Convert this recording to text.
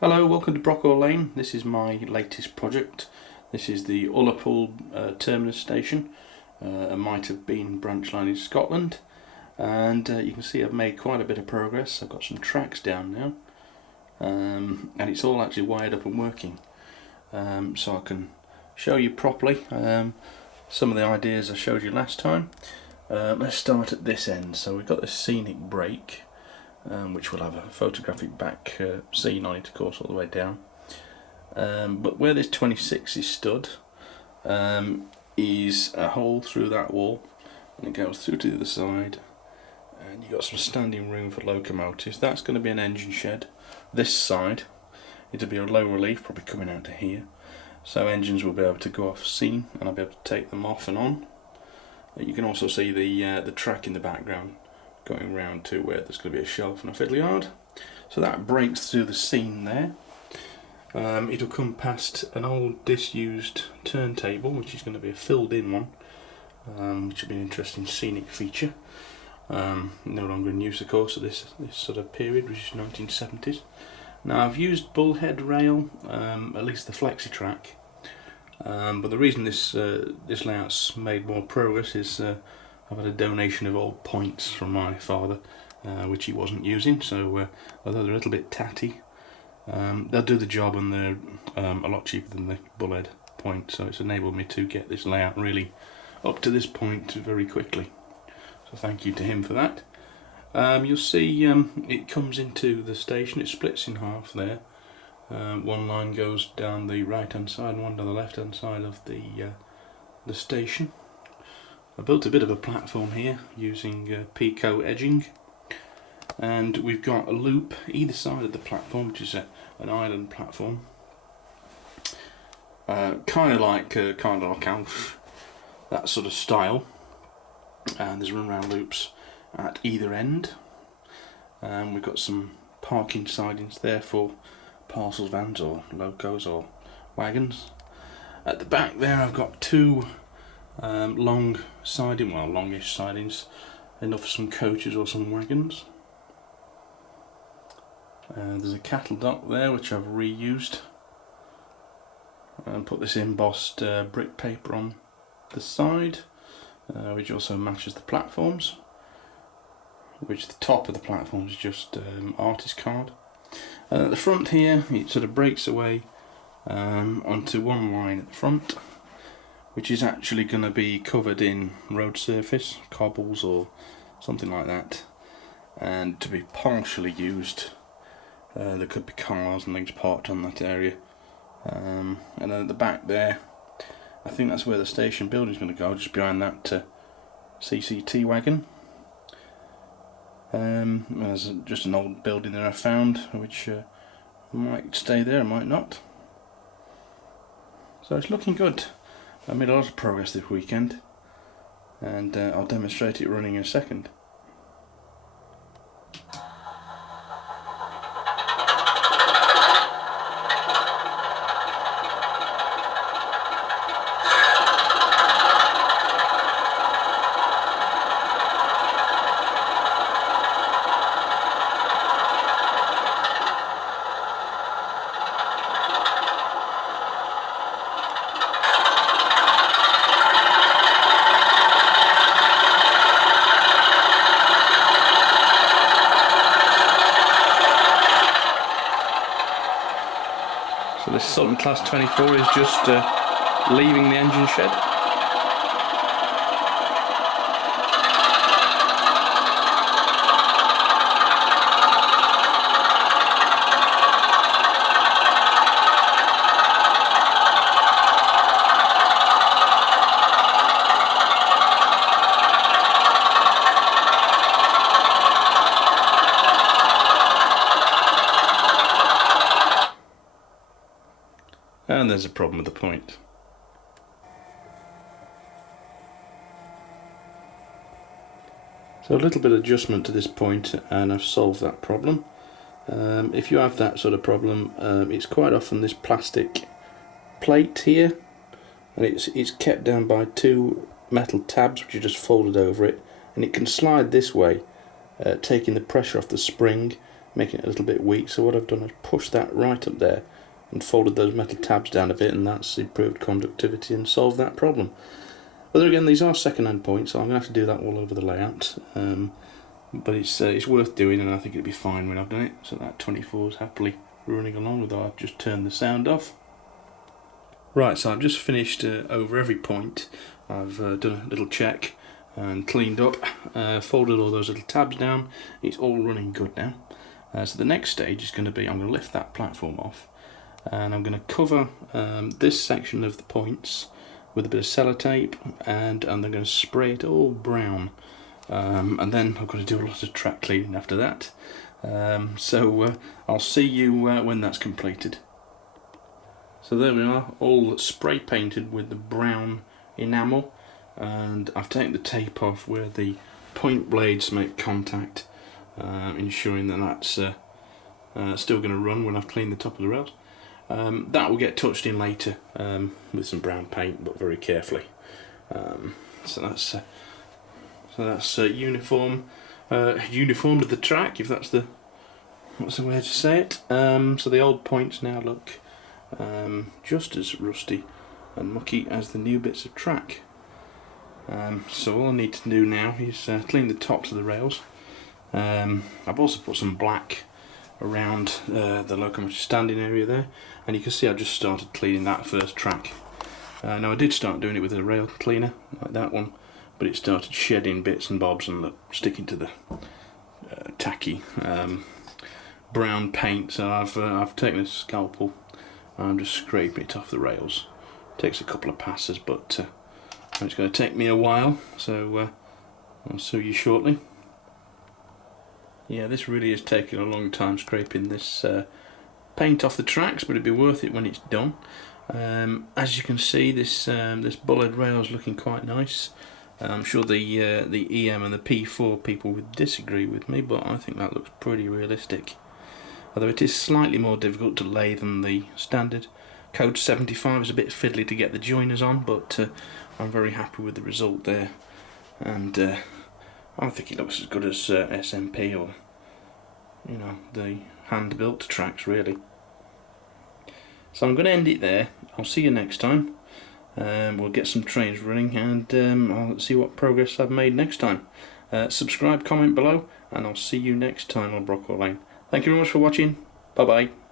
Hello, welcome to Brockwell Lane. This is my latest project. This is the Ullapool terminus station. It might have been branch line in Scotland, and you can see I've made quite a bit of progress. I've got some tracks down now, and it's all actually wired up and working, so I can show you properly some of the ideas I showed you last time. Let's start at this end. So we've got this scenic brake, which will have a photographic back scene on it, of course, all the way down. But where this 26 is stood is a hole through that wall, and it goes through to the other side, and you've got some standing room for locomotives. That's going to be an engine shed. This side, it'll be a low relief, probably coming out to here, so engines will be able to go off scene, and I'll be able to take them off and on. You can also see the track in the background going round to where there's going to be a shelf and a fiddle yard. So that breaks through the scene there. It'll come past an old disused turntable, which is going to be a filled in one, which will be an interesting scenic feature. No longer in use, of course, at this sort of period, which is 1970s. Now I've used bullhead rail, at least the flexi track, but the reason this layout's made more progress is I've had a donation of old points from my father, which he wasn't using, so although they're a little bit tatty, they'll do the job, and they're a lot cheaper than the bullhead point, so it's enabled me to get this layout really up to this point very quickly. So thank you to him for that. You'll see it comes into the station, it splits in half there. One line goes down the right hand side and one down the left hand side of the station. I built a bit of a platform here using Pico edging, and we've got a loop either side of the platform, which is an island platform, kind of like house, that sort of style, and there's run-round loops at either end. We've got some parking sidings there for parcels vans or locos or wagons. At the back there I've got two longish sidings, enough for some coaches or some wagons. There's a cattle dock there which I've reused and put this embossed brick paper on the side, which also matches the platforms, which the top of the platform is just artist card. At the front here it sort of breaks away onto one line at the front, which is actually going to be covered in road surface, cobbles or something like that, and to be partially used. There could be cars and things parked on that area, and then at the back there I think that's where the station building is going to go, just behind that CCT wagon. There's just an old building there I found, which might stay there, might not. So it's looking good. I made a lot of progress this weekend, and I'll demonstrate it running in a second. So this Sutton Class 24 is just leaving the engine shed. And there's a problem with the point. So a little bit of adjustment to this point and I've solved that problem. If you have that sort of problem, it's quite often this plastic plate here, and it's kept down by two metal tabs which are just folded over it, and it can slide this way, taking the pressure off the spring, making it a little bit weak. So what I've done is pushed that right up there and folded those metal tabs down a bit, and that's improved conductivity and solved that problem. But then again, these are second-hand points, so I'm going to have to do that all over the layout. But it's worth doing, and I think it'll be fine when I've done it. So that 24 is happily running along, although I've just turned the sound off. Right, so I've just finished over every point. I've done a little check and cleaned up, folded all those little tabs down. It's all running good now. So the next stage is going to be, I'm going to lift that platform off, and I'm going to cover this section of the points with a bit of sellotape, and I'm going to spray it all brown. And then I've got to do a lot of track cleaning after that. So I'll see you when that's completed. So there we are, all spray painted with the brown enamel, and I've taken the tape off where the point blades make contact, ensuring that that's still going to run when I've cleaned the top of the rails. That will get touched in later with some brown paint, but very carefully. So that's uniform with the track, if that's the way to say it. So the old points now look just as rusty and mucky as the new bits of track. So all I need to do now is clean the tops of the rails. I've also put some black around the locomotive standing area there, and you can see I've just started cleaning that first track. Now I did start doing it with a rail cleaner like that one, but it started shedding bits and bobs and sticking to the tacky brown paint. So I've taken a scalpel and I'm just scraping it off the rails. It takes a couple of passes, but it's going to take me a while, so I'll show you shortly. Yeah, this really is taking a long time scraping this paint off the tracks, but it'll be worth it when it's done. As you can see, this bullet rail is looking quite nice. I'm sure the EM and the P4 people would disagree with me, but I think that looks pretty realistic. Although it is slightly more difficult to lay than the standard. Code 75 is a bit fiddly to get the joiners on, but I'm very happy with the result there. And I think it looks as good as SMP or, you know, the hand-built tracks really. So I'm going to end it there. I'll see you next time. We'll get some trains running, and I'll see what progress I've made next time. Subscribe, comment below, and I'll see you next time on Brockwell Lane. Thank you very much for watching. Bye bye.